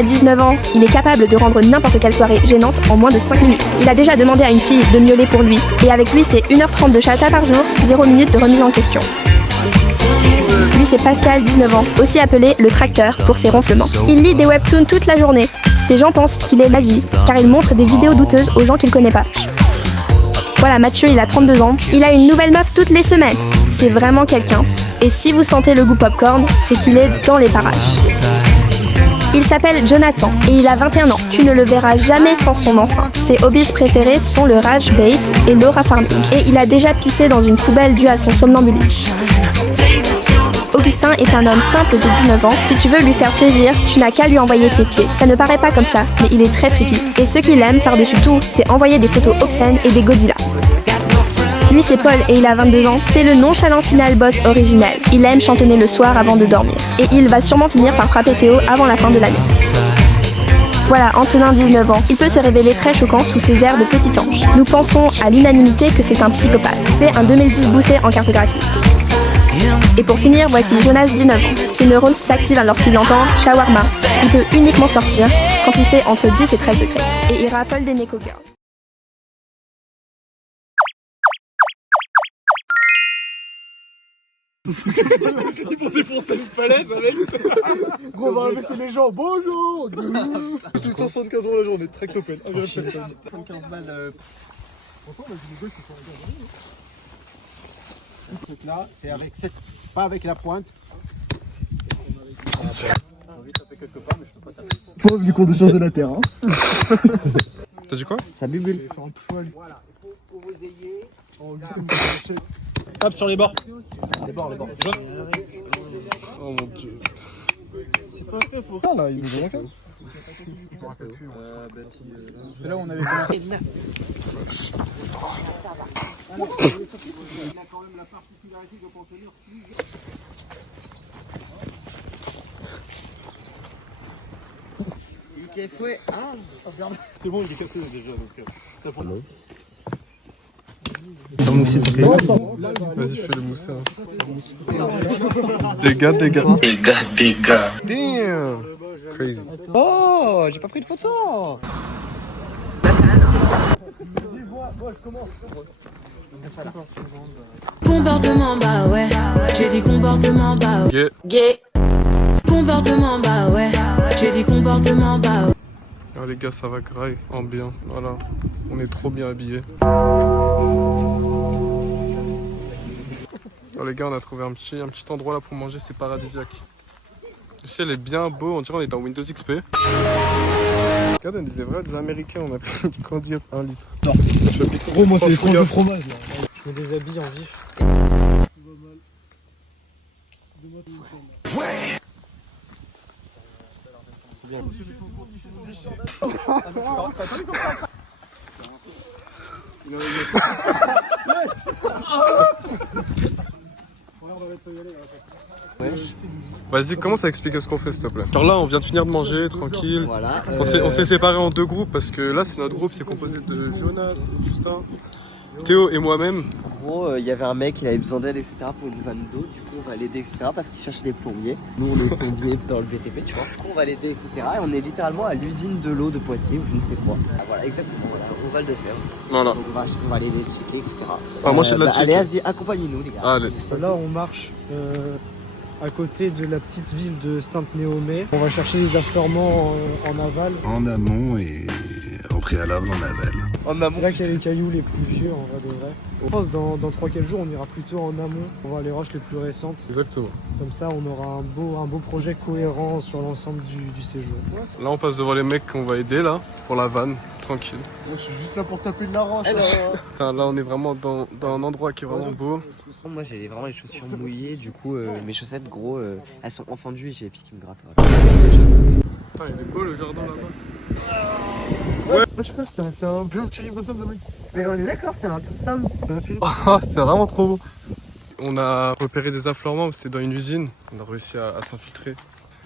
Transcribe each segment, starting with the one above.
à 19 ans, il est capable de rendre n'importe quelle soirée gênante en moins de 5 minutes. Il a déjà demandé à une fille de miauler pour lui. Et avec lui, c'est 1h30 de chata par jour, 0 minutes de remise en question. Lui, c'est Pascal, 19 ans, aussi appelé le tracteur pour ses ronflements. Il lit des webtoons toute la journée. Des gens pensent qu'il est nazi, car il montre des vidéos douteuses aux gens qu'il connaît pas. Voilà, Mathieu, il a 32 ans. Il a une nouvelle meuf toutes les semaines. C'est vraiment quelqu'un. Et si vous sentez le goût popcorn, c'est qu'il est dans les parages. Il s'appelle Jonathan et il a 21 ans. Tu ne le verras jamais sans son enceinte. Ses hobbies préférés sont le rage bait et l'aura farming. Et il a déjà pissé dans une poubelle due à son somnambulisme. Augustin est un homme simple de 19 ans. Si tu veux lui faire plaisir, tu n'as qu'à lui envoyer tes pieds. Ça ne paraît pas comme ça, mais il est très freaky. Et ce qu'il aime par-dessus tout, c'est envoyer des photos obscènes et des Godzilla. Lui, c'est Paul et il a 22 ans. C'est le nonchalant final boss original. Il aime chantonner le soir avant de dormir. Et il va sûrement finir par frapper Théo avant la fin de l'année. Voilà, Antonin, 19 ans. Il peut se révéler très choquant sous ses airs de petit ange. Nous pensons à l'unanimité que c'est un psychopathe. C'est un 2010 boosté en cartographie. Et pour finir, voici Jonas, 19 ans. Ses neurones s'activent lorsqu'il entend shawarma. Il peut uniquement sortir quand il fait entre 10 et 13 degrés. Et il raffole des Neko Girls. Ils vont défoncer une falaise avec. Gros, on va ramasser les gens. Bonjour. Je touche 175 € la journée. Tractopelle. 175 balles. Pourtant, on a dit les gosses qui font la journée. Ce truc là, c'est avec cette. Pas avec la pointe. J'ai envie de taper quelque part, mais je peux pas taper. Pauvre du cours de sciences de la Terre. Hein. T'as dit quoi? Ça bubule. Voilà. Pour vous ayez. Tape sur les bords. Les bords. Oh mon dieu. C'est pas fait pour. Ah là, il nous manque. C'est là où on avait commencé. Il a quand même la particularité de contenir plusieurs. C'est bon, il est cassé déjà, donc ça prend. Vas-y, fais le mousser. Dégâts. Damn. Crazy. Oh, j'ai pas pris de photo. Comportement bah ouais, j'ai dit comportement bah ouais. Yeah. Comportement bah ouais, j'ai dit comportement bah ouais. Alors les gars, ça va graille en bien. Voilà, on est trop bien habillés. Alors les gars, on a trouvé un petit endroit là pour manger, c'est paradisiaque. Le ciel est bien beau, on dirait qu'on est dans Windows XP. Regarde, on est des Américains, on a pris du candy à 1 litre. Non. Gros, moi c'est les tranches de fromage là. Je me déshabille en vif. Ouais. Vas-y, commence à expliquer ce qu'on fait s'il te plaît. Genre là, on vient de finir de manger, tranquille. Voilà. On s'est séparés en 2 groupes parce que là, c'est notre groupe, c'est composé de Jonas, Justin, Théo et moi-même. En gros, il y avait un mec, il avait besoin d'aide, etc. pour une vanne d'eau. Du coup, on va l'aider, etc. parce qu'il cherchait des plombiers. Nous, on est plombiers dans le BTP, tu vois. Du coup, on va l'aider, etc. Et on est littéralement à l'usine de l'eau de Poitiers ou je ne sais quoi. Ah, voilà, exactement, voilà, au Val de Sèvres. Voilà. Donc, on va aller les checker, etc. Ah, moi, je suis de la Allez, checker. vas-y, accompagnez-nous, les gars. Allez. Là, on marche à côté de la petite ville de Sainte-Néomée. On va chercher les affleurements en aval. En amont et au préalable en aval. C'est là qu'il y a les cailloux les plus vieux en vrai de vrai. Je pense que dans 3-4 jours on ira plutôt en amont pour voir les roches les plus récentes. Exactement. Comme ça on aura un beau projet cohérent sur l'ensemble du séjour. Là, on passe devant les mecs qu'on va aider là, pour la vanne, tranquille. Moi je suis juste là pour taper de la roche. Putain, là, on est vraiment dans un endroit qui est vraiment beau. Moi, j'ai vraiment les chaussures mouillées. Du coup, mes chaussettes, gros, elles sont entendues et j'ai les pieds qui me grattent. Voilà. Putain, il est beau le jardin là-bas. Ouais. Je sais pas si c'est un peu petit bossam de mec. Mais on est d'accord, c'est un peu ça. Oh, c'est vraiment trop beau. On a repéré des affleurements, c'était dans une usine. On a réussi à s'infiltrer.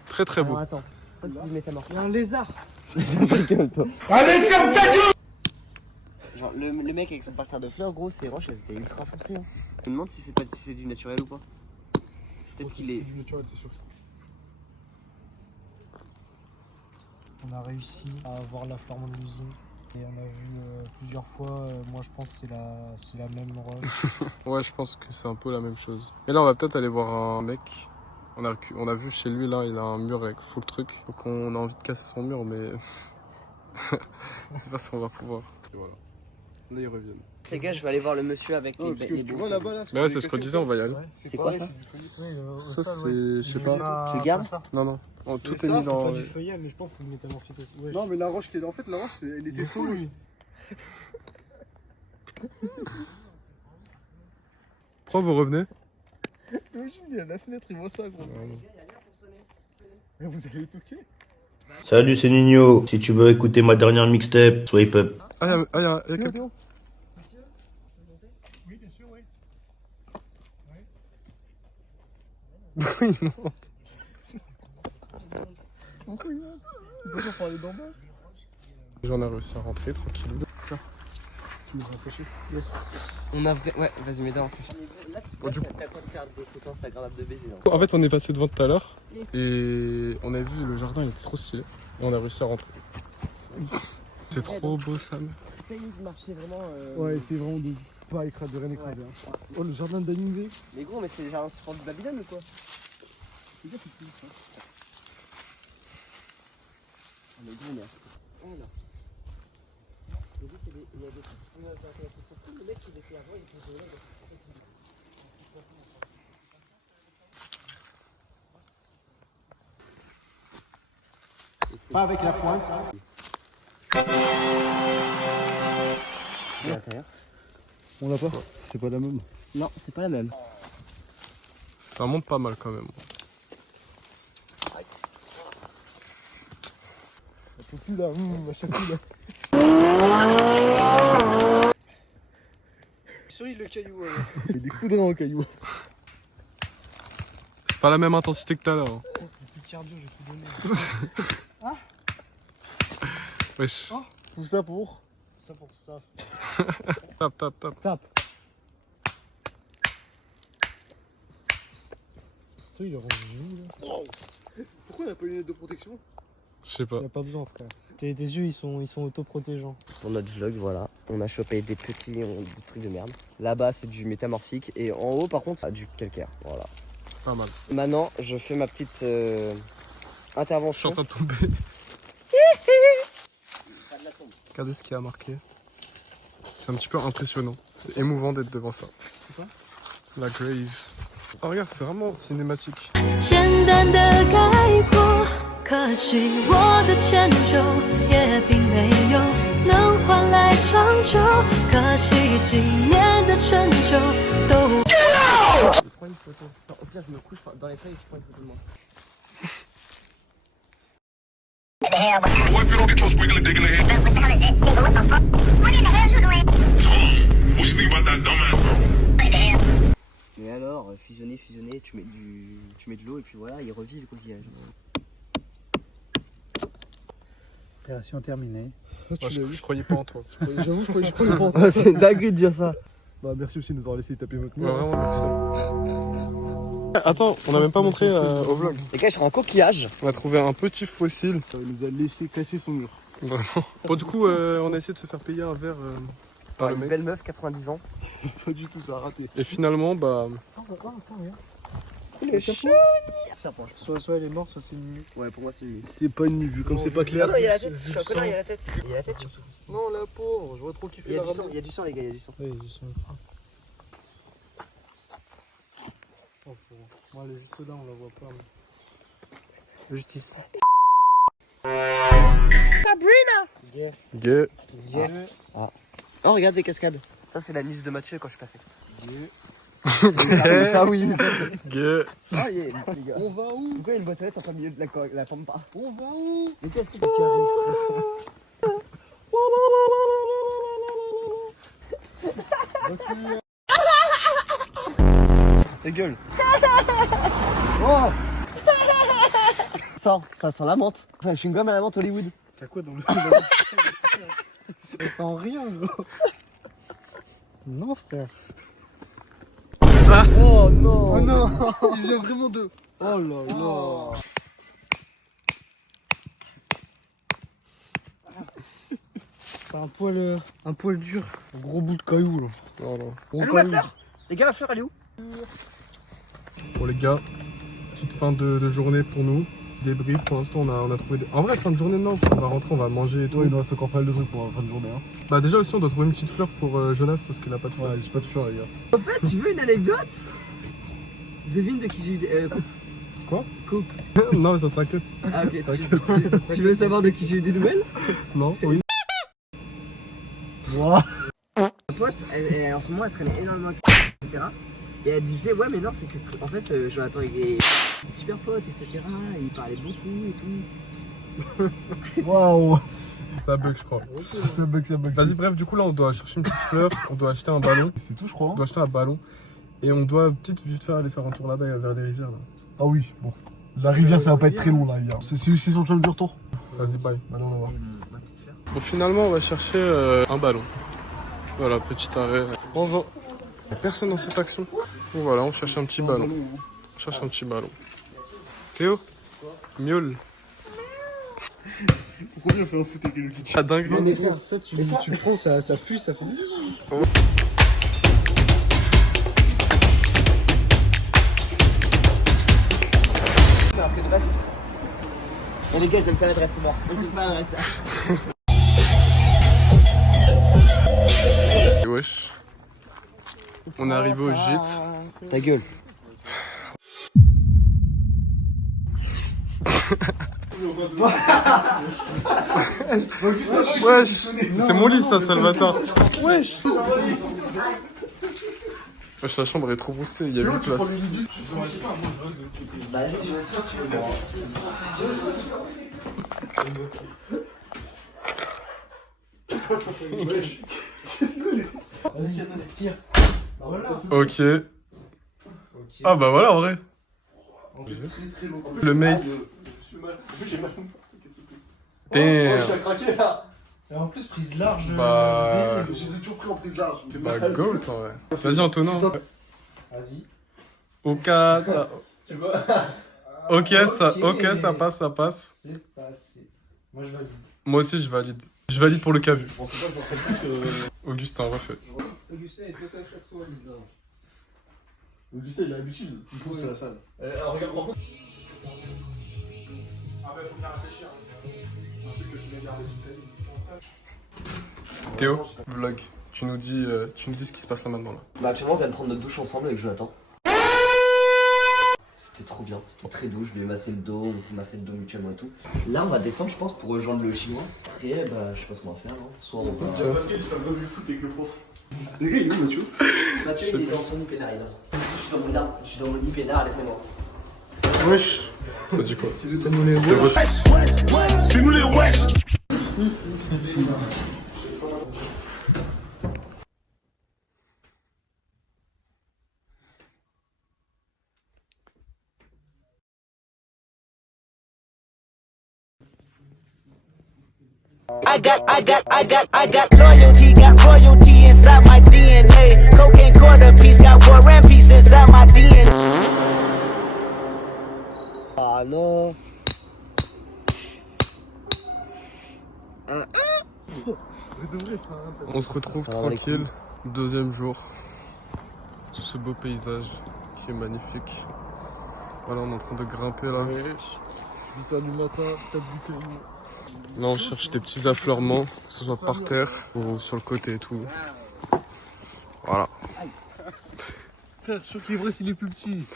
Très très beau. Alors, attends, ça c'est du métamorphe. Il y a un lézard. Allez, ferme ta gueule. Genre, le mec avec son parterre de fleurs, gros, ses roches, elles étaient ultra foncées. Hein. Je me demande si c'est du naturel ou pas. Peut-être qu'il est. C'est du naturel, c'est sûr. On a réussi à avoir la flamme de l'usine. Et on a vu plusieurs fois, moi je pense que c'est la même roche. Ouais, je pense que c'est un peu la même chose. Et là, on va peut-être aller voir un mec. On a vu chez lui, là, il a un mur avec full truc. Donc on a envie de casser son mur, mais c'est pas ce qu'on va pouvoir. Et voilà. Là, ils reviennent. Les gars, je vais aller voir le monsieur avec les Tu bons. vois là-bas là. Mais ouais, c'est ce qu'on disait, on va y aller. C'est quoi ça? Ça, c'est. Je sais pas. Tu le gardes? Non, non. Oh, tout est ça, mis c'est dans. pas du feuillet, mais je pense que c'est une métamorphose. Ouais, Non mais la roche qui est en fait la roche elle était full. Pourquoi vous revenez? Imagine il est à la fenêtre, il voit ça gros. Mais vous allez toquer. Salut, c'est Nino. Si tu veux écouter ma dernière mixtape, swipe up. Ah, y'a quelqu'un. Oui bien sûr oui. Oui, non. Pourquoi il monte? Il peut pas parler d'en bas. J'en ai réussi à rentrer tranquille. Tu me feras sécher. On a vrai. Ouais, vas-y, mets en fait. Là, du coup- t'as quoi de faire des photos Instagrammables de baiser là? En fait, on est passé devant tout à l'heure et on a vu le jardin, il était trop stylé. Et on a réussi à rentrer. C'est trop beau, Sam. Essaye de marcher vraiment. Ouais c'est vraiment de pas écraser, de rien écraser. Hein. Oh le jardin d'Animé. Mais gros, mais c'est genre un sport de Babylone ou quoi? C'est bien c'est ça. Ah, mais gros, mais. Oh là. J'ai vu qu'il y a des trucs qui sont intéressants. C'est cool, le mec qui les fait avant, il fait jouer là. Pas avec la pointe. On l'a pas. C'est pas la même. Non, c'est pas la même. Ça monte pas mal quand même. On peut plus là, à chaque coup là. Solide le caillou. Il y a des coups de rein au caillou. C'est pas la même intensité que tout à l'heure. Hein. Plus de cardio, j'ai tout donné. Wesh. Tout ça pour. Ça pour ça. Tape. Toi, il est rendu où là? Pourquoi il n'y a pas une lunette de protection? Je sais pas. Il a pas besoin, frère. Tes yeux, ils sont autoprotégeants. Pour notre vlog, voilà, on a chopé des des trucs de merde. Là-bas, c'est du métamorphique et en haut, par contre, du calcaire. Voilà. Pas mal. Maintenant, je fais ma petite Je suis intervention. en train de tomber. Regardez ce qui a marqué. C'est un petit peu impressionnant. C'est émouvant d'être devant ça. C'est quoi? La grave. Oh regarde, c'est vraiment cinématique. 简单的概括，可惜我的迁就也并没有能换来长久，可惜几年的成就都。 Je prends une photo. Non, au pire, je me couche dans les feuilles et je prends une photo de moi. Mais alors, fusionner, tu mets de l'eau et puis voilà, il revit le coquillage. Opération terminée. Moi, je croyais pas en toi. J'avoue, je croyais pas en toi. C'est une dinguerie de dire ça. Bah merci aussi de nous avoir laissé taper votre Ouais, mur. vraiment, merci. Attends, on a même pas montré au vlog. Les gars, je serai en coquillage. On a trouvé un petit fossile. Il nous a laissé casser son mur. Vraiment. Bon, du coup, on a essayé de se faire payer un verre par le Une mec. belle meuf, 90 ans. Pas du tout, ça a raté. Et finalement, bah. Il est chaud. Soit elle est morte, soit c'est une nuit. Ouais, pour moi, c'est une nuit. C'est pas une vue, comme c'est pas clair. Ah non, il y a la tête, je suis un connard, il y a la tête. Il y a la tête surtout. Non, la pauvre, je vois trop kiffer Il y a la du sang, ramener. il y a du sang, les gars, il y a du sang. Oui, je sens. Oh, moi, elle est juste là, on la voit pas. Mais... Justice. Gay. Oh, regarde des cascades. Ça, c'est la nuit de Mathieu quand je suis passé. Gay. Ça, oui. Gay. Ah, les gars. On va où? Pourquoi il y a une boîte aux lettres en plein milieu de la pampa? On va où? Mais qu'est-ce qui arrive? Ta gueule. Oh. Ça sent la menthe. Je suis une gomme à la menthe Hollywood. T'as quoi dans le Ça sent rien, gros. Non, frère. Oh non. Oh non. Il vient vraiment de. Oh là là. C'est un poil dur. Un gros bout de caillou là. Voilà. Gros Elle est où la caillou. fleur? Les gars, la fleur elle est où? Bon les gars, petite fin de journée pour nous. Débrief, pour l'instant on a trouvé des... En vrai fin de journée non, parce qu'on va rentrer, on va manger et tout. Ouais, il nous reste encore pas mal de trucs pour la fin de journée. Hein. Bah déjà aussi on doit trouver une petite fleur pour Jonas parce qu'il a pas de fleur. Ouais, j'ai pas de fleurs, les gars. En fait, tu veux une anecdote? Devine de qui j'ai eu des. Quoi? Coupe. Non mais ça sera cut. Ah ok, Ça tu veux savoir de qui j'ai eu des nouvelles? Non, oui. Ouah. Ma pote, en ce moment elle traînait énormément avec etc. Et elle disait ouais mais non c'est que en fait Jonathan il est super pote etc. Il parlait beaucoup et tout. Waouh. Ça bug je crois. Ça bug, ça bug. Vas-y bref du coup là on doit chercher une petite fleur, on doit acheter un ballon. C'est tout, je crois. On Hein. doit acheter un ballon. Et on doit peut-être vite faire aller faire un tour là-bas vers des rivières là. Ah oui, bon. La rivière, ça va pas être très long, la rivière. C'est ici sur le chemin du retour. Vas-y bye. Allez, on va voir. Ma petite fleur. Bon finalement on va chercher un ballon. Voilà, petit arrêt. Bonjour. Y'a personne dans cette action. Bon voilà, on cherche un petit ballon. On cherche un petit ballon. Théo? Miaule. Pourquoi bien faire un foot avec le kitchen? Ah dingue. Non mais frère, ça tu prends, ça fuse, ça fait. Alors que de base. Et les gars je donne pas l'adresse, c'est mort. Je donne pas l'adresse. Et wesh. On est arrivé au gîte. Ta gueule. Wesh. C'est mon lit ça, Salvatore. Wesh. Wesh, la chambre est trop boostée, il y a 8 places. Vas-y, je vais sûr tu veux. Vas-y, tire. Ok. Ah bah voilà en vrai. Le mate. Damn. Et en plus, prise large. Bah. Je les ai toujours pris en prise large. Bah go en vrai. Vas-y Antonin. Vas-y. Ok, ça passe, ça passe. C'est passé. Moi je valide. Moi aussi je valide. Je valide pour le cas vu. Augustin, refait. Augustin, il fait ça à chaque fois. Augustin, il a l'habitude. Il trouve c'est la salle. Regarde, par contre. Théo, vlog. Tu nous dis ce qui se passe là maintenant là. Bah actuellement on vient de prendre notre douche ensemble avec Jonathan. C'était trop bien, c'était très doux, je lui ai massé le dos, on s'est massé le dos mutuellement et tout. Là on va descendre je pense pour rejoindre le chinois. Après bah je sais pas ce qu'on va faire non. Soit on va... Parce qu'il fait un du foot avec le prof. Le gars il est où Mathieu? Mathieu il est dans son lit peinard, il dort. Je suis dans mon lit peinard, laissez-moi. Wesh. Ça dit quoi? C'est nous les C'est votre... C'est nous les wesh. I got loyalty, got royalty inside my DNA. Cocaine quarter piece, got war and peace inside my DNA. Ah non. On se retrouve tranquille. Deuxième jour. Sur ce beau paysage qui est magnifique. Voilà, on est en train de grimper là. 8h du matin, t'as bouteille. Là, on cherche des petits affleurements, que ce soit par terre ou sur le côté et tout. Voilà. Frère, je suis sûr qu'Ivresse il est plus petit.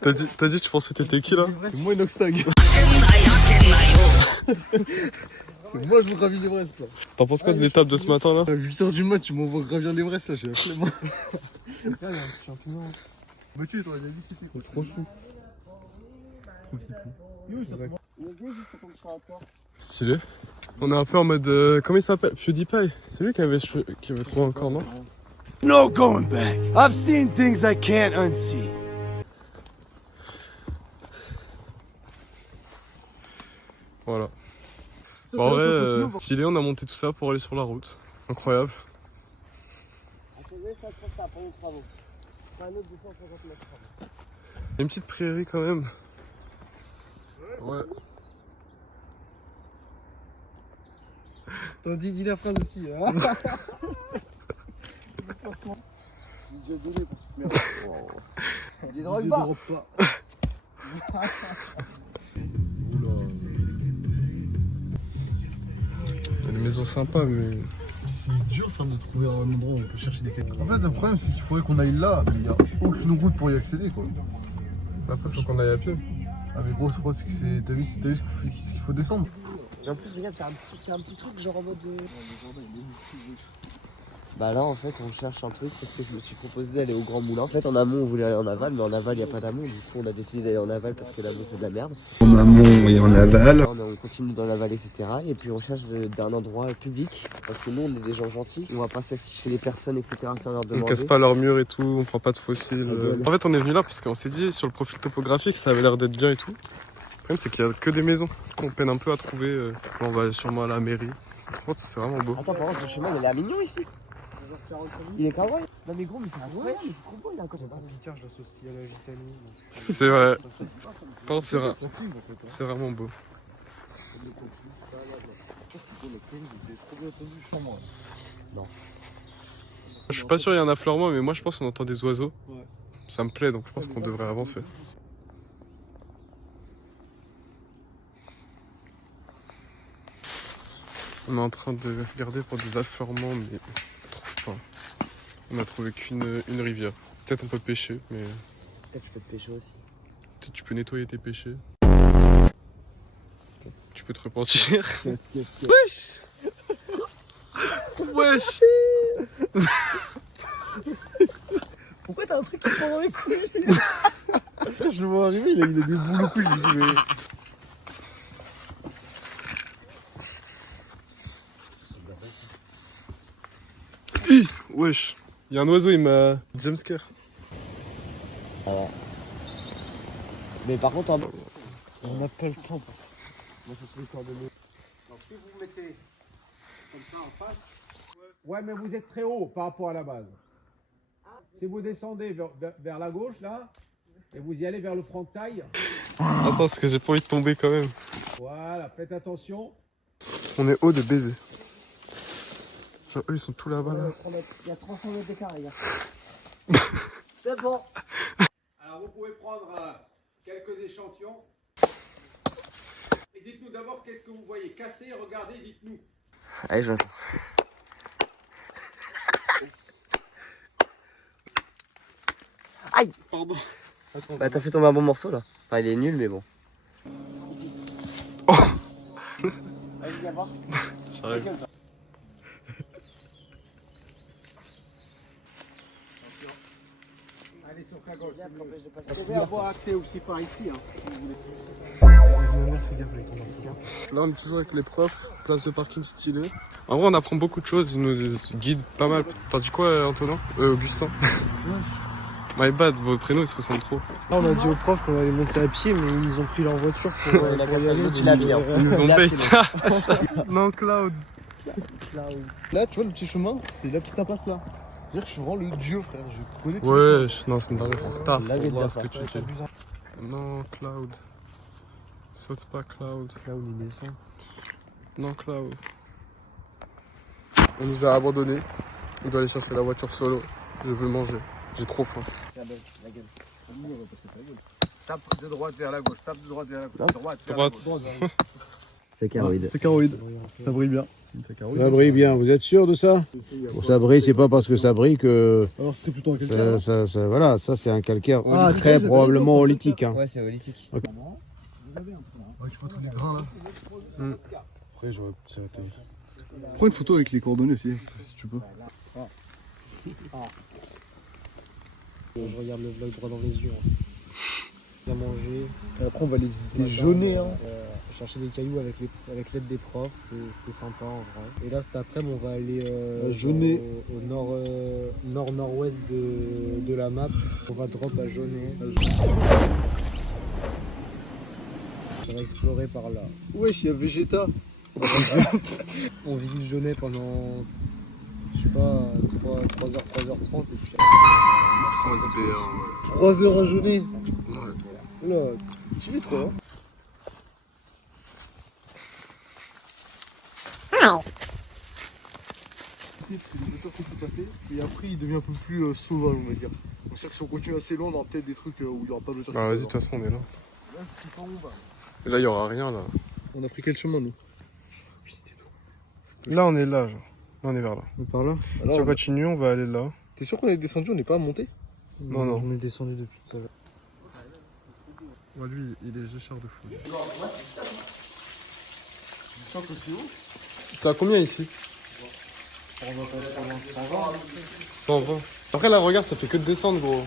T'as dit, tu pensais que t'étais qui là? C'est moi Inoxtag. C'est moi je veux gravir l'Everest là. T'en penses quoi de l'étape de ce matin là? À 8h du mat, tu m'envoies gravir l'Everest là, j'ai la flemme. Mathieu, t'aurais déjà dit c'était quoi? Trop chou. Trop stylé. On est un peu en mode. Comment il s'appelle? PewDiePie. C'est lui qui avait trouvé encore, non? No going back. I've seen things I can't unsee. Voilà. Bon, en vrai, stylé, on a monté tout ça pour aller sur la route. Incroyable. Une petite prairie quand même. Ouais. T'as dit la phrase aussi. Hein. J'ai déjà donné pour cette merde. Oh. Il drogue pas. Il y a des maisons sympas, mais. C'est dur de trouver un endroit où on peut chercher des cailloux. En fait, le problème, c'est qu'il faudrait qu'on aille là, mais il n'y a aucune route pour y accéder, quoi. Après, faut qu'on aille à pied. Ah, mais gros, c'est que c'est. T'as vu ce qu'il faut descendre? Et en plus, regarde, t'as un petit truc genre en mode. Bah là, en fait, on cherche un truc parce que je me suis proposé d'aller au Grand Moulin. En fait, en amont, on voulait aller en aval, mais en aval, il n'y a pas d'amont. Du coup, on a décidé d'aller en aval parce que l'amont, c'est de la merde. En amont et en aval. On continue dans l'aval, etc. Et puis, on cherche d'un endroit public parce que nous, on est des gens gentils. On va pas chez les personnes, etc. sans leur On demander. casse pas leurs murs et tout, on prend pas de fossiles. En fait, on est venu là parce qu'on s'est dit, sur le profil topographique, ça avait l'air d'être bien et tout. Le problème, c'est qu'il y a que des maisons qu'on peine un peu à trouver. On va aller sûrement à la mairie. Oh, c'est vraiment beau. Attends, par contre, le chemin, il est mignon ici. Il est kawaii. Non, mais gros, mais c'est incroyable, mais c'est trop beau, il a un côté. Picard, je l'associe à la Gitanie. C'est vrai. Par contre, c'est vraiment beau. Je suis pas sûr qu'il y a un affleurement, mais moi je pense qu'on entend des oiseaux. Ça me plaît, donc je pense qu'on devrait avancer. On est en train de regarder pour des affleurements, mais on trouve pas. On a trouvé qu'une rivière. Peut-être on peut pêcher, mais Peut-être que je peux te pêcher aussi. peut-être tu peux nettoyer tes péchés. Tu peux te repentir. Wesh. Wesh. Pourquoi t'as un truc qui prend dans les couilles? Je le vois arriver, il a des boules aux couilles. Wesh. Il y a un oiseau, il m'a jumpscare. Alors. Mais par contre, On n'a pas le temps pour ça. moi, je peux les coordonner. Alors, si vous vous mettez comme ça en face, ouais, mais vous êtes très haut par rapport à la base. Si vous descendez vers la gauche, là, et vous y allez vers le front de taille, Attends, parce que j'ai pas envie de tomber quand même. voilà, faites attention. On est haut de baiser. Genre, eux, ils sont tout là-bas, là. Il y a 300 mètres d'écart, les gars. C'est bon. Alors, vous pouvez prendre quelques échantillons. Et dites-nous d'abord qu'est-ce que vous voyez. Cassez, regardez, dites-nous. Allez, j'attends. Aïe. Pardon. Bah, t'as fait tomber un bon morceau, là. Enfin, il est nul, mais bon. Oh. Vas-y, viens voir. J'arrive. Allez sur la gauche. Vous pouvez avoir accès aussi par ici, hein, si vous voulez. Là, on est toujours avec les profs, place de parking stylée. En vrai, on apprend beaucoup de choses, ils nous guident pas mal. T'as dit quoi, Antonin? Augustin. My bad, vos prénoms ils se ressemblent trop. Là, on a dit aux profs qu'on allait monter à pied, mais ils nous ont pris leur voiture pour y aller. Tu l'as bien. Ils nous ont Là, bait. c'est Non, Cloud. Là, tu vois, le petit chemin, c'est la petite impasse là. C'est-à-dire que je suis vraiment le dieu, frère. Je connais tout. Ouais, non, c'est une star Là, pour il voir est ce que tu bien, dis. Non, Cloud. Saute pas, Cloud. Là où il descend. Non, Cloud. On nous a abandonnés. On doit aller chercher la voiture solo. Je veux manger. J'ai trop faim. la gueule. Tape de droite vers la gauche, tape de droite vers la gauche. Droite. Droite. C'est caroïde. C'est caroïde. Ça brille bien. Ça brille bien, vous êtes sûr de ça? Ça brille, c'est pas parce que ça brille que. Alors c'est plutôt un calcaire. Voilà, ça c'est un calcaire Ah, très c'est probablement olytique. Hein. Ouais, c'est olytique. Ouais, tu vois tous les grains là. Après, j'aurais s'arrêter. Prends une photo avec les coordonnées aussi, si tu peux. Je regarde le vlog droit dans les yeux. Hein. Bien manger. Et après, on va les déjeuner. Hein. Chercher des cailloux avec l'aide des profs, c'était sympa en vrai. Et là, cet après-midi, on va aller Jaunet. au nord-nord-ouest de la map. On va drop à Jaunet. On va explorer par là. Wesh, il y a Vegeta. On visite Jaunet pendant, je sais pas, 3h, 3h30 et puis 3 heures à jeûner. Oula, tu fais trop, hein. bloqué parce que les moteurs sont tout passés. Et après, il devient un peu plus sauvage, on va dire. Donc, c'est que si on continue assez long, on aura peut-être des trucs où il n'y aura pas de voiture. Bah, vas-y, de toute façon, on est là. Là, je sais pas où on va. Et là, il y aura rien, là. On a pris quel chemin, nous? Là, on est là, genre. Là, on est vers là. On est par là. Si on continue, on va aller là. T'es sûr qu'on est descendu, on n'est pas monté? Non, non. On est descendu depuis tout à l'heure. Ouais, lui, il est géchard de fou. C'est à combien ici? 120. Après, là, regarde, ça fait que de descendre, gros.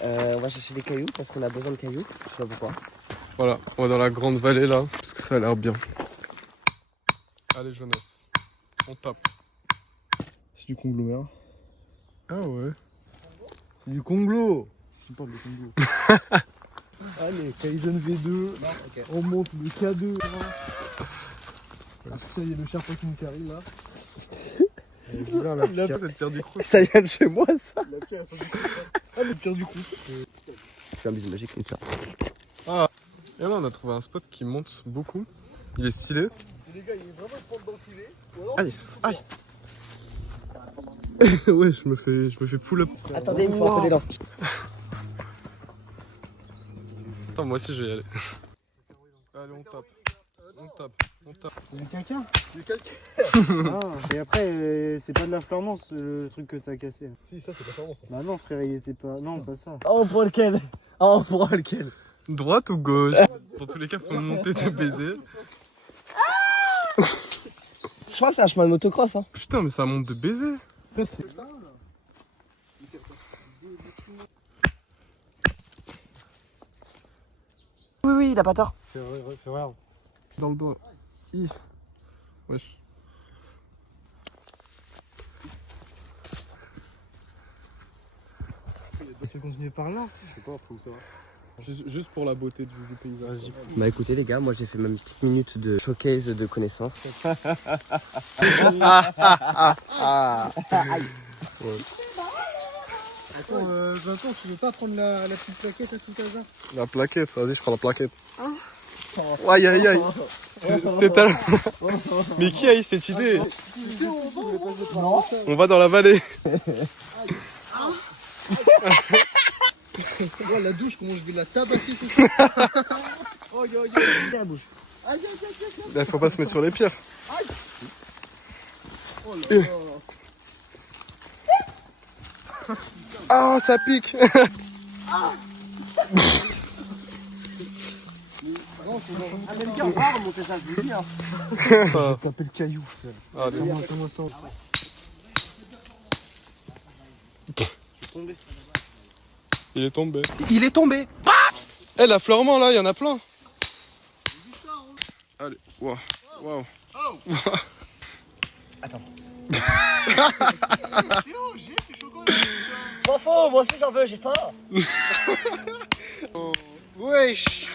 On va chercher des cailloux parce qu'on a besoin de cailloux. Je sais pas pourquoi. Voilà, on va dans la grande vallée, là, parce que ça a l'air bien. Allez, jeunesse. On tape. C'est du conglomérat. Ah ouais. C'est du conglo. C'est pas du conglo. Allez, Kaizen V2. Non, okay. On monte le K2. Après, il y a le Sherpa-King qui arrive là. Bizarre, la pierre, cette pierre du croûte. Ça vient de chez moi, ça. La pierre, elle sort du croûte. Ah, la pierre du croûte. Je fais un bisou magique comme ça. Ah. Et là, on a trouvé un spot qui monte beaucoup. Il est stylé. Et les gars, il est vraiment une pente d'enculé. Aïe, aïe. Ouais, je me fais pull up. Attendez, il me faut un peu d'élan. Attends, moi aussi je vais y aller. Allez, on tape. On tape. On tape. Il y a quelqu'un. Il y a quelqu'un. Et après, c'est pas de la flammance le truc que t'as cassé. Si, ça, c'est pas vraiment ça. Bah non, frère, il était pas. Non, pas ça. Oh, on prend lequel? Oh, on prend lequel? Droite ou gauche? Dans tous les cas, faut monter de baiser. Je crois que c'est un chemin de motocross, hein. Putain, mais ça monte de baiser. Oui, il a pas tort. Fais voir. Dans le doigt. Wesh. Tu veux continuer par là? Je sais pas, faut savoir. Juste pour la beauté du paysage. Bah écoutez les gars, moi j'ai fait ma petite minute de showcase de connaissances. Ouais. Attends, Vincent, tu veux pas prendre la petite plaquette à tout hasard? La plaquette, vas-y, je prends la plaquette. Aïe aïe aïe. C'est tellement... Mais qui a eu cette idée? On va dans la vallée. Oh, la douche, comment je vais la tabasser ce Oh, yo, tiens la bouche. Aïe, aïe, aïe, aïe. Là, faut pas se mettre sur les pierres. Aïe. Oh là là. Ah, ça pique. Ah mais les gars, on va remonter ça, je vous dis hein. J'ai tapé le caillou. Allez. Comment ça? Il est tombé. Il est tombé. Eh, la fleurement là, il y en a plein. Allez, waouh. Waouh. Attends. M'en faut, moi aussi j'en veux, j'ai faim. Wesh.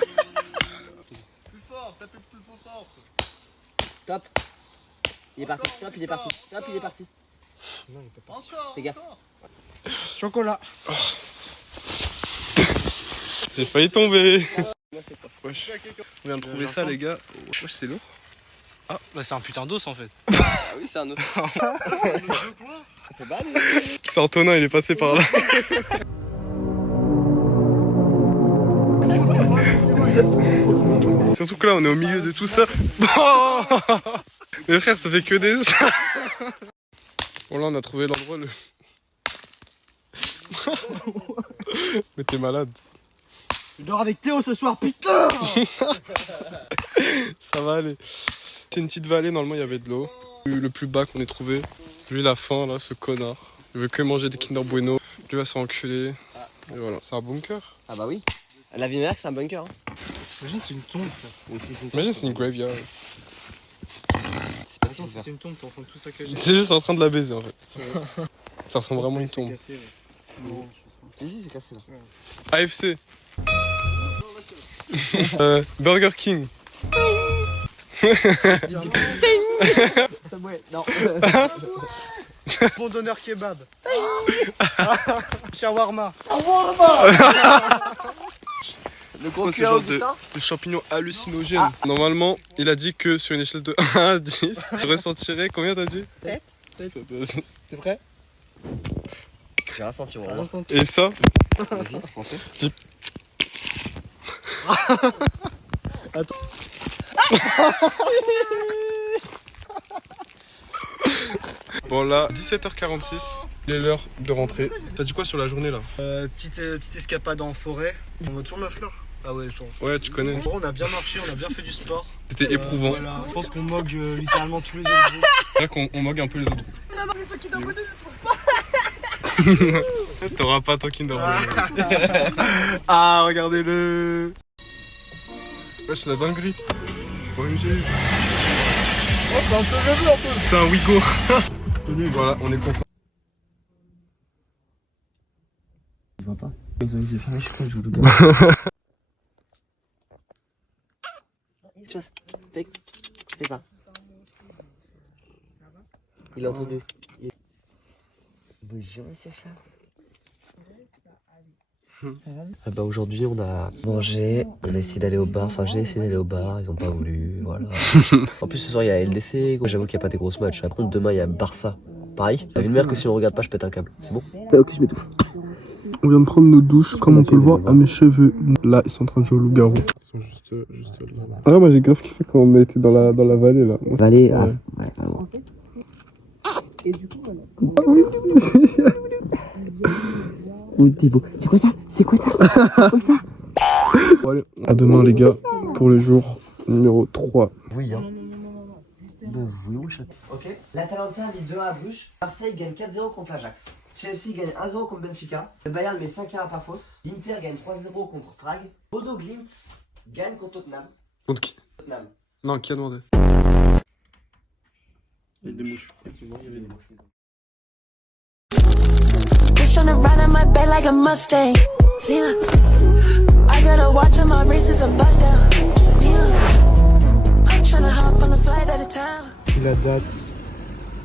Plus fort, tapez plus fort. Top. Il est parti, top, il est parti. Top, il est parti. Non, il peut pas. Encore. Fais gaffe. Chocolat. J'ai failli tomber. Wesh. On vient de trouver ça, les gars. Wesh, c'est lourd. Ah, bah c'est un putain d'os en fait. Ah oui, c'est un autre. Ça fait mal. C'est Antonin, il est passé par là. Surtout que là, on est au milieu de tout ça. Oh mes frères, ça fait que des... Bon, là, on a trouvé l'endroit le... Mais t'es malade. Je dors avec Théo ce soir, putain. Ça va aller. C'est une petite vallée, normalement il y avait de l'eau. Le plus bas qu'on ait trouvé. Lui, la fin, là, ce connard. Il veut que manger des Kinder Bueno. Lui va s'enculer. Et voilà, c'est un bunker. Ah bah oui. La vie mère, c'est un bunker. Hein. Imagine, c'est une tombe. Oui, c'est une tombe. Imagine, c'est une graveyard. C'est pas ce qu'il Attends, faut si faire. c'est une tombe, t'es en train de tout saccager. C'est juste en train de la baiser en fait. Ça ressemble vraiment à une tombe. Cassé, non, Si, c'est cassé là. AFC. Burger King. Subway, non. Bon donneur kebab. Shawarma. Le gros C'est cul à genre Augustin. de champignons hallucinogènes. Normalement, il a dit que sur une échelle de 1 à 10, il ressentirait combien t'as dit? 7. T'es prêt? J'ai ressenti mon Et ça? Vas-y, pensez. Attends. Bon là, 17h46, il est l'heure de rentrer. T'as dit quoi sur la journée là? Petite escapade en forêt. On va toujours 9 heures. Ah ouais, chaud. Ouais, tu connais. Bon, on a bien marché, on a bien fait du sport. C'était éprouvant. Voilà. Je pense qu'on mogue littéralement tous les autres groupes. C'est vrai qu'on mogue un peu les autres groupes. On a marqué ce qui Kinder Bueno, je le trouve pas. T'auras pas ton Kinder Bueno. Ah, regardez-le. Wesh, la dinguerie. OMG. Oh, c'est un peu rêvé un peu. C'est un Ouïghour. Voilà, on est content. Il voit pas. Ils ont les yeux fermés, je crois que je joue le gars. Fais ça. Il a entendu. Bonjour monsieur Charles. Bah aujourd'hui on a mangé, on a essayé d'aller au bar, enfin j'ai essayé d'aller au bar, ils ont pas voulu, voilà. En plus ce soir il y a LDC, j'avoue qu'il n'y a pas des grosses matchs, par contre demain il y a Barça. Pareil, la vie de mère que si on regarde pas je pète un câble, c'est bon? Ok je m'étouffe. On vient de prendre nos douches, comme on peut le voir à mes cheveux. Là, ils sont en train de jouer au loup-garou. Ils sont juste là. Ah, moi j'ai grave kiffé quand on a été dans la vallée là. Vallée, ouais. Ouais, vraiment. Et du coup, voilà. Oui, t'es beau. C'est quoi ça? C'est quoi ça? Bon, allez, à demain les gars, pour le jour numéro 3. Oui, hein. Ok. L'Atalanta lit 2-1 à Bruges. Marseille gagne 4-0 contre l'Ajax. Chelsea gagne 1-0 contre Benfica. Le Bayern met 5-1 à Pafos. L'Inter gagne 3-0 contre Prague. Bodo Glimt gagne contre Tottenham. Contre qui? Tottenham. Non, qui a demandé? Il y a des mouches. Effectivement, il y avait des mouches. Tryna ride on my bed like a Mustang. See ya. I got a watch on my wrist, it's a bust down. See ya. I'm tryna hop on a flight out of town. La date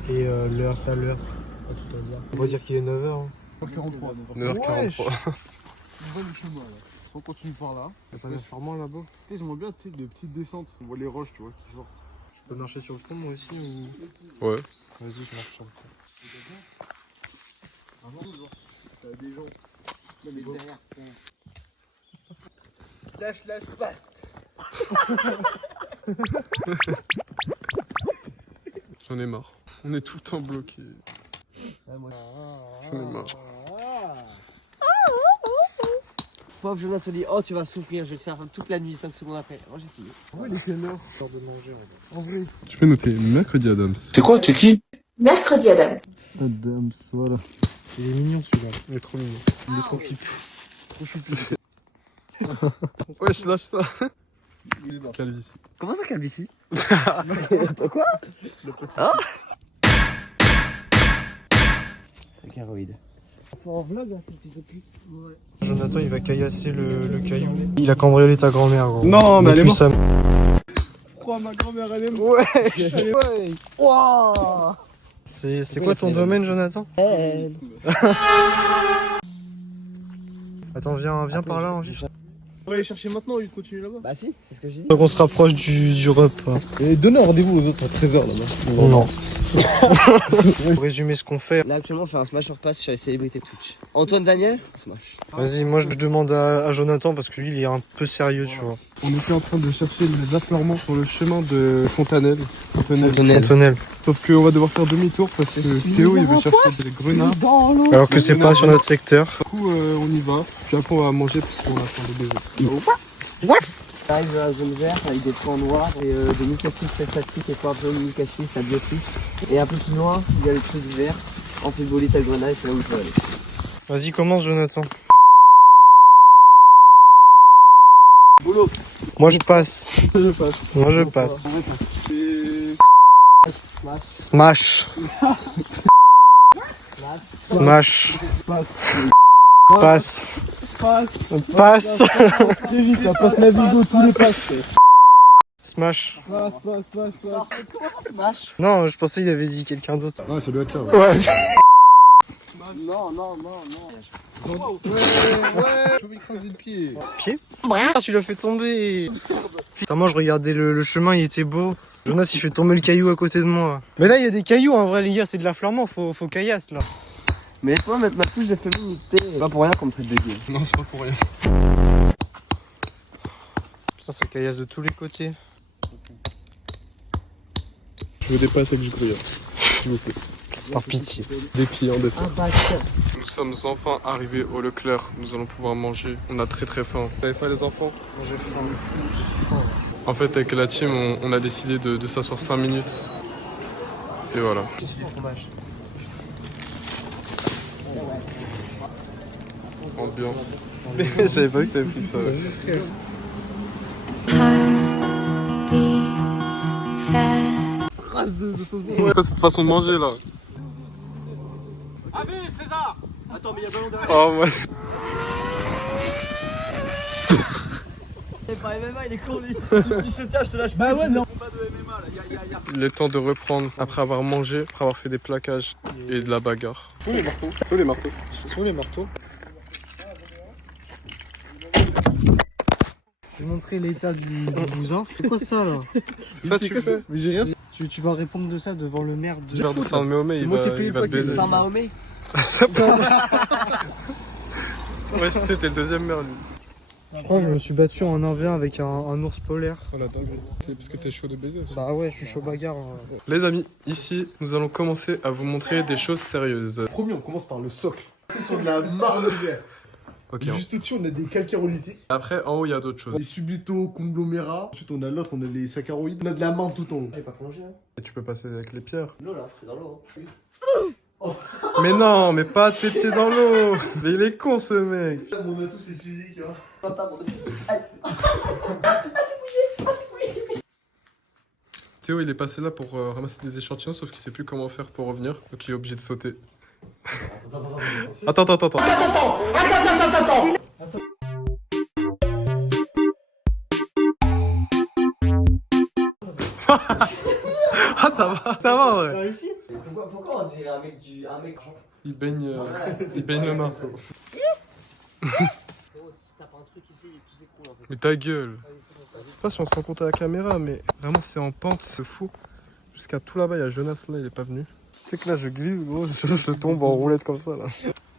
et l'heure, à tout hasard. On va dire qu'il est 9h. 9h43. 9h43. On voit le chemin là. Si on continue par là. Y'a pas d'informant là-bas? Tu sais, j'aimerais bien des petites descentes. On voit les roches, tu vois, qui sortent. Je peux marcher sur le pont moi aussi ou... Ouais. Vas-y, je marche sur le pont. Avant, t'as des gens. Non, mais derrière. Lâche la space. J'en ai marre. On est tout le temps bloqué. J'en ai marre. Pauvre Jonas se dit, oh tu vas souffrir, je vais te faire toute la nuit, 5 secondes après. Oh j'ai fini. Ouais, il est quelle heure? L'heure de manger en vrai. Tu peux noter mercredi Adams. C'est quoi, c'est qui? Mercredi Adams. Adams, voilà. Il est mignon celui-là. Il est trop mignon. Il est trop pipi. Trop choupi. Wesh, lâche ça. Calvitie. Comment ça calvitie? Quoi? Hein? C'est caroïde. En vlog, hein, c'est de pute. Ouais. Jonathan, il va caillasser le caillou. Il a cambriolé ta grand-mère, gros. Non, mais elle est morte. Pourquoi ma grand-mère elle est morte? Ouais. Ouais. Wow. C'est quoi ton domaine, Jonathan? Attends, viens par là, en vif. On va aller chercher maintenant ou il continue là-bas? Bah si, c'est ce que j'ai dit. Donc on se rapproche du repas. Et donnez rendez-vous aux autres à 13h là-bas. Non. Pour résumer ce qu'on fait. Là actuellement on fait un smash or pass sur les célébrités Twitch. Antoine Daniel, smash. Vas-y, moi je demande à Jonathan parce que lui il est un peu sérieux, tu vois. On était en train de chercher les affleurements sur le chemin de Fontanelle. Fontanelle. Sauf qu'on va devoir faire demi-tour parce que Théo il veut chercher des grenades. Alors que c'est pas sur notre secteur. Du coup on y va. Puis après on va manger parce qu'on a faim de baiser. On arrive à la zone verte avec des points noirs et des micachistes statiques et pas un peu micachistes à biotique. Et un peu plus loin, il y a les trucs verts. En fait voler ta grenade, c'est là où il faut aller. Vas-y, commence Jonathan. Boulot. Moi je passe. Je passe. Moi je passe. Smash. Smash. Passe. Passe. Passe. Passe. Très vite, la passe Navigo, tous les passes. Smash. Passe. Comment ça smash? Non, je pensais qu'il avait dit quelqu'un d'autre. Ouais, ça doit être ça. Ouais. Non. Ouais. Je vais écraser le pied. Pied? Tu l'as fait tomber. Putain, moi je regardais le chemin, il était beau. Jonas il fait tomber le caillou à côté de moi. Mais là il y a des cailloux en vrai les gars, c'est de l'affleurement, faut caillasse là. Mais laisse-moi mettre ma touche de féminité. C'est pas pour rien qu'on me traite de gay. Non, c'est pas pour rien. Putain, ça caillasse de tous les côtés. Je me dépasse avec du gruyère. S'il vous plaît. Par pitié. Des clients des fois. Ah bah tiens. Nous sommes enfin arrivés au Leclerc. Nous allons pouvoir manger. On a très faim. Vous avez faim les enfants? J'ai faim. En fait, avec la team, on a décidé de s'asseoir 5 minutes. Et voilà. J'ai du fromage. Ambiant. Je savais pas que t'avais pris ça. Quoi cette façon de manger là? Allez, César. Attends, mais il y a ballon derrière. Oh moi. C'est pas MMA, il est con lui. Je te tiens, je te lâche. Bah ouais, non. Combat de MMA là. Il est temps de reprendre après avoir mangé, après avoir fait des plaquages et de la bagarre. Sous les marteaux. Sous les marteaux. Sous les marteaux. Je vais montrer l'état du bousin. C'est quoi ça là? C'est ça tu fais? Mais j'ai rien. Tu vas répondre de ça devant le maire de... Le maire de Saint-Mahomet, il va te baiser. Saint-Mahomet. Ouais, c'était le deuxième maire lui. Je crois que je me suis battu en 1v1 avec un ours polaire. Oh la dingue. C'est parce que t'es chaud de baiser aussi. Bah ouais, je suis chaud bagarre. Les amis, ici, nous allons commencer à vous montrer des choses sérieuses. Premier, on commence par le socle. C'est sur de la marne verte. Ok. Juste au-dessus, on a des calcairolithiques. Après, en haut, il y a d'autres choses. Des subito-conglomérats. Ensuite, on a l'autre, on a les saccharoïdes. On a de la menthe tout en haut. J'ai pas plongé hein. Et tu peux passer avec les pierres. L'eau là, c'est dans l'eau. Mais non, mais pas tes pieds dans l'eau. Mais il est con ce mec. Mon atout, c'est physique. Hein. Théo, il est passé là pour ramasser des échantillons, sauf qu'il sait plus comment faire pour revenir. Donc il est obligé de sauter. Attends. Ah ça va ouais. T'as réussi? Pourquoi on dirait un mec Il baigne le marteau. Mais ta gueule. Je sais pas si on se rend compte à la caméra, mais vraiment c'est en pente, c'est fou. Jusqu'à tout là-bas, il y a Jonas là, il est pas venu. Tu sais que là je glisse gros, je tombe en roulette comme ça là.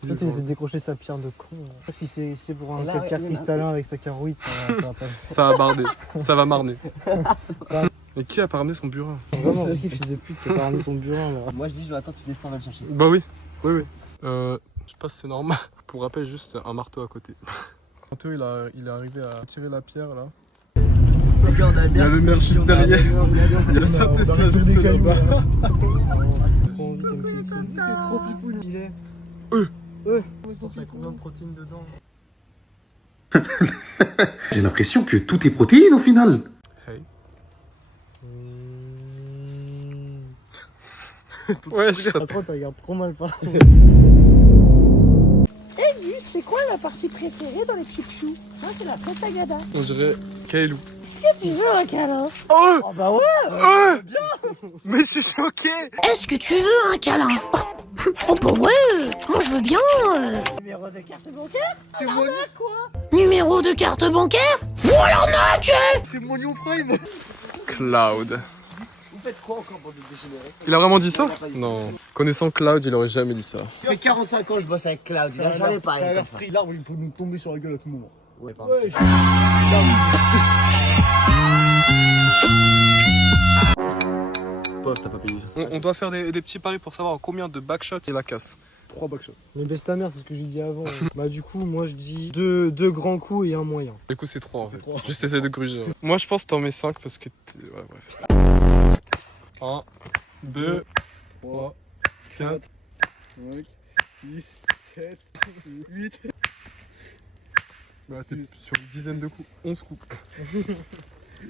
Peut-être il essaie de décrocher sa pierre de con. Si c'est pour un calcaire cristallin avec sa caroïde, ça va pas. Ça va barder, ça va marner. Mais qui a pas ramené son burin? Vraiment, c'est qui fils de pute qui a pas ramené son burin là? Moi je dis, je vais attendre, tu descends, on va le chercher. Bah oui. Je sais pas si c'est normal. Pour rappel, juste un marteau à côté. Théo il est arrivé à tirer la pierre là. Il y a le maire juste derrière. Il y a sa Tesla juste là-bas. C'est trop pipoule, il est. Je pense qu'il y a combien de protéines dedans? J'ai l'impression que tout est protéines au final. Hey. Ouais, Attends, tu regardes trop mal pas. C'est quoi la partie préférée dans les pipiou? Moi, c'est la prestagada. On dirait Kailou. Est-ce que tu veux un câlin? Oh, Oh bah ouais, bien. Mais je suis choqué. Est-ce que tu veux un câlin? Oh bah ouais, moi je veux bien. Numéro de carte bancaire? C'est mon quoi? Numéro de carte bancaire? Oh l'arnaque! C'est mon Lyon Prime. Cloud. Vous faites quoi encore pour des dégénérés? Il a vraiment dit ça? Non. Connaissant Cloud, il aurait jamais dit ça. Ça fait 45 ans que je bosse avec Cloud, il a jamais parlé comme ça. L'arbre, il peut nous tomber sur la gueule à tout moment. Ouais, pardon. T'as pas payé ça. On doit faire des petits paris pour savoir combien de backshots il la casse. 3 backshots. Mais baisse ta mère, c'est ce que j'ai dit avant. Bah du coup, moi je dis deux grands coups et un moyen. Du coup, c'est 3 en fait. Juste essayer de gruger. Moi, je pense que t'en mets 5 parce que ouais, bref. 1, 2, 3, 4, 5, 6, 7, 8. Bah, t'es sur une dizaine de coups. 11 coups.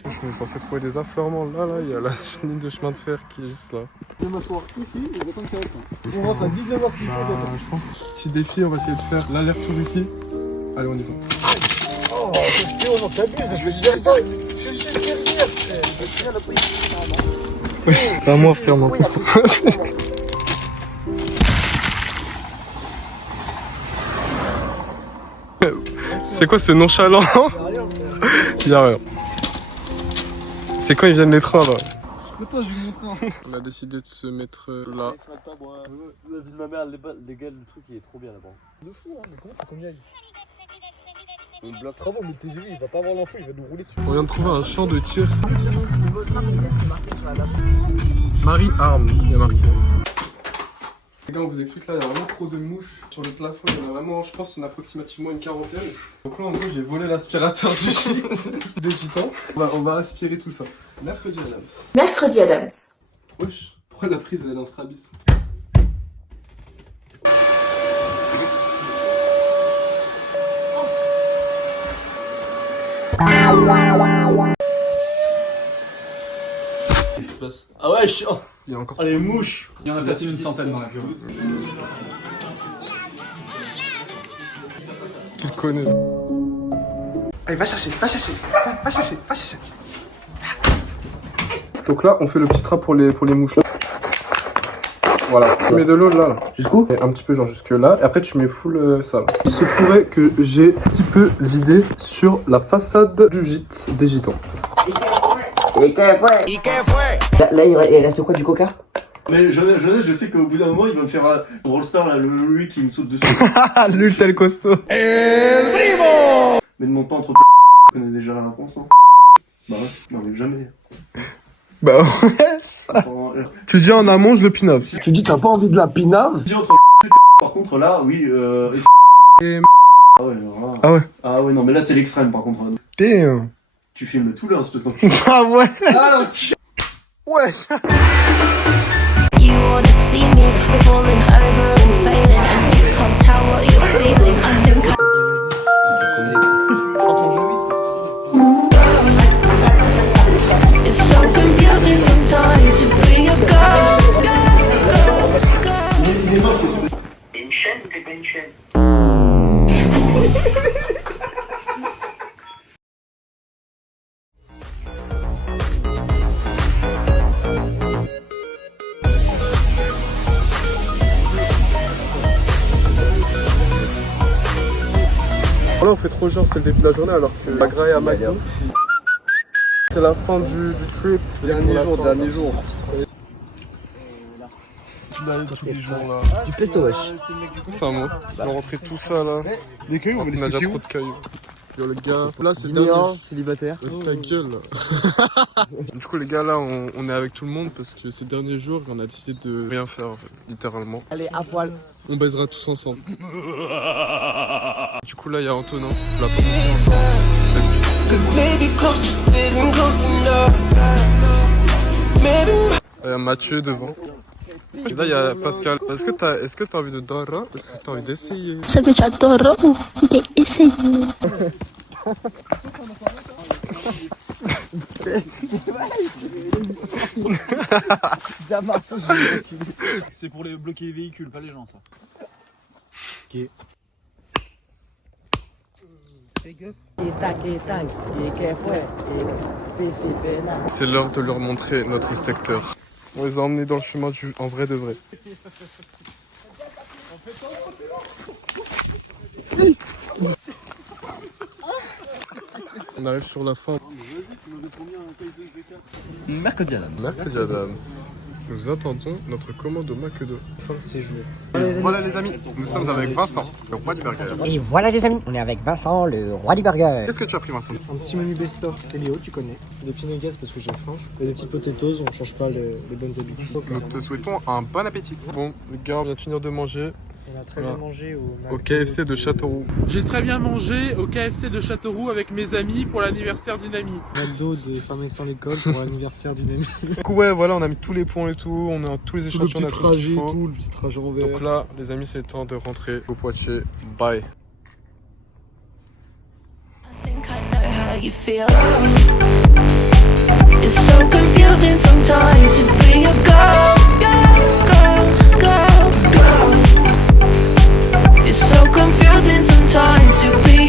Je suis censé trouver des affleurements. Là, il y a la ligne de chemin de fer qui est juste là. Je vais m'asseoir ici et j'attends qu'il reste. On rentre à 19h. Je pense. Petit défi, on va essayer de faire l'aller-retour ici. Allez, on y va. Oh, Non, Théo, non, t'abuses, je vais se faire. Je suis C'est à moi, frère, maintenant. C'est quoi ce nonchalant? Y'a rien. C'est quand ils viennent les trains là? Attends, je vais vous montrer. On a décidé de se mettre là. La vie de ma mère, les gars, le truc il est trop bien là-bas. De fou, hein, mais comment faut qu'on y aille? On bloque trop bon, mais le TGV il va pas avoir l'info, il va nous rouler dessus. On vient de trouver un champ de tir. Marie Arms, il y a marqué. Les gars, on vous explique là, il y a vraiment trop de mouches sur le plafond. Il y en a vraiment, je pense, approximativement une quarantaine. Donc là, en gros, j'ai volé l'aspirateur du gîte des gitans. On va aspirer tout ça. Mercredi Adams. Mercredi Adams. Wesh, pourquoi la prise elle est en strabisme? Qu'est-ce qui se passe? Ah ouais, chiant. Il y a encore les mouches. Il y en a facile une centaine dans la bureau. Tu le connais. Allez, va chercher. Donc là, on fait le petit trap pour les mouches là. Voilà, tu mets de l'eau là. Jusqu'où? Et un petit peu genre jusque là. Et après tu mets full ça là. Il se pourrait que j'ai un petit peu vidé sur la façade du gîte des gitans. Là, il reste quoi, du coca? Mais je sais qu'au bout d'un moment, il va me faire un Rollstar, là, lui qui me saute dessus. Lui, tel costaud. Mais demande pas entre je connais déjà la réponse. Hein. Bah ouais, je n'arrive jamais. Bah ouais. Tu dis en amont, je le pinave. Tu dis t'as pas envie de la pinave? Je dis entre par contre là, oui, Et... Ah ouais, alors là... Ah ouais. Ah ouais, non, mais là c'est l'extrême par contre. Damn. Tu filmes tout là, espèce d'enculé. Ah ouais. Ah ouais. You wanna see me falling over and failing, and you can't tell what you're feeling. I think it's so confusing sometimes to be a girl. Là on fait trop genre c'est le début de la journée alors que la graille à McDo. C'est la fin du trip. Dernier jour. Tous les jours là. Du pesto, wesh. C'est à moi. On va rentrer tout ça là. Les cailloux, on va les On a déjà stocker trop de cailloux. Yo les gars, là c'est Guinéen, célibataire. c'est ta gueule là. Du coup les gars là on est avec tout le monde parce que ces derniers jours on a décidé de rien faire en fait, littéralement. Allez, à poil. On baisera tous ensemble. Du coup là il y a Antonin, je l'ai pas montré. Il y a Mathieu devant. Et là il y a Pascal. Est-ce que t'as envie de Dora? Est-ce que t'as envie d'essayer? Ça que j'adore, j'ai essayé. C'est pour les bloquer les véhicules, pas les gens ça. Ok. C'est l'heure de leur montrer notre secteur. On les a emmenés dans le chemin en vrai de vrai. On arrive sur la fin. Mercredi Adams. Mercredi Adams. Nous attendons notre commande au McDo. Fin de séjour. Voilà les amis, nous sommes avec Vincent, le roi du burger. Et voilà les amis, on est avec Vincent, le roi du burger. Qu'est-ce que tu as pris Vincent? Un petit menu best-of, c'est Léo, tu connais. Des petits nuggets parce que j'ai faim. Et des petits potatoes, on change pas les bonnes habitudes. Nous te souhaitons un bon appétit. Bon, les gars, on vient de finir de manger. On a très bien mangé au KFC de Châteauroux. J'ai très bien mangé au KFC de Châteauroux avec mes amis pour l'anniversaire d'une amie. McDo de Saint-Maix-en-l'École pour l'anniversaire d'une amie. Du coup ouais voilà on a mis tous les points et tout, on a tous les échantillons, on a tout ce qu'il faut. Le petit trajet en verre. Donc là les amis c'est le temps de rentrer au Poitiers. Bye. you feel. It's so confusing sometimes to be a girl, girl. It's so confusing sometimes to be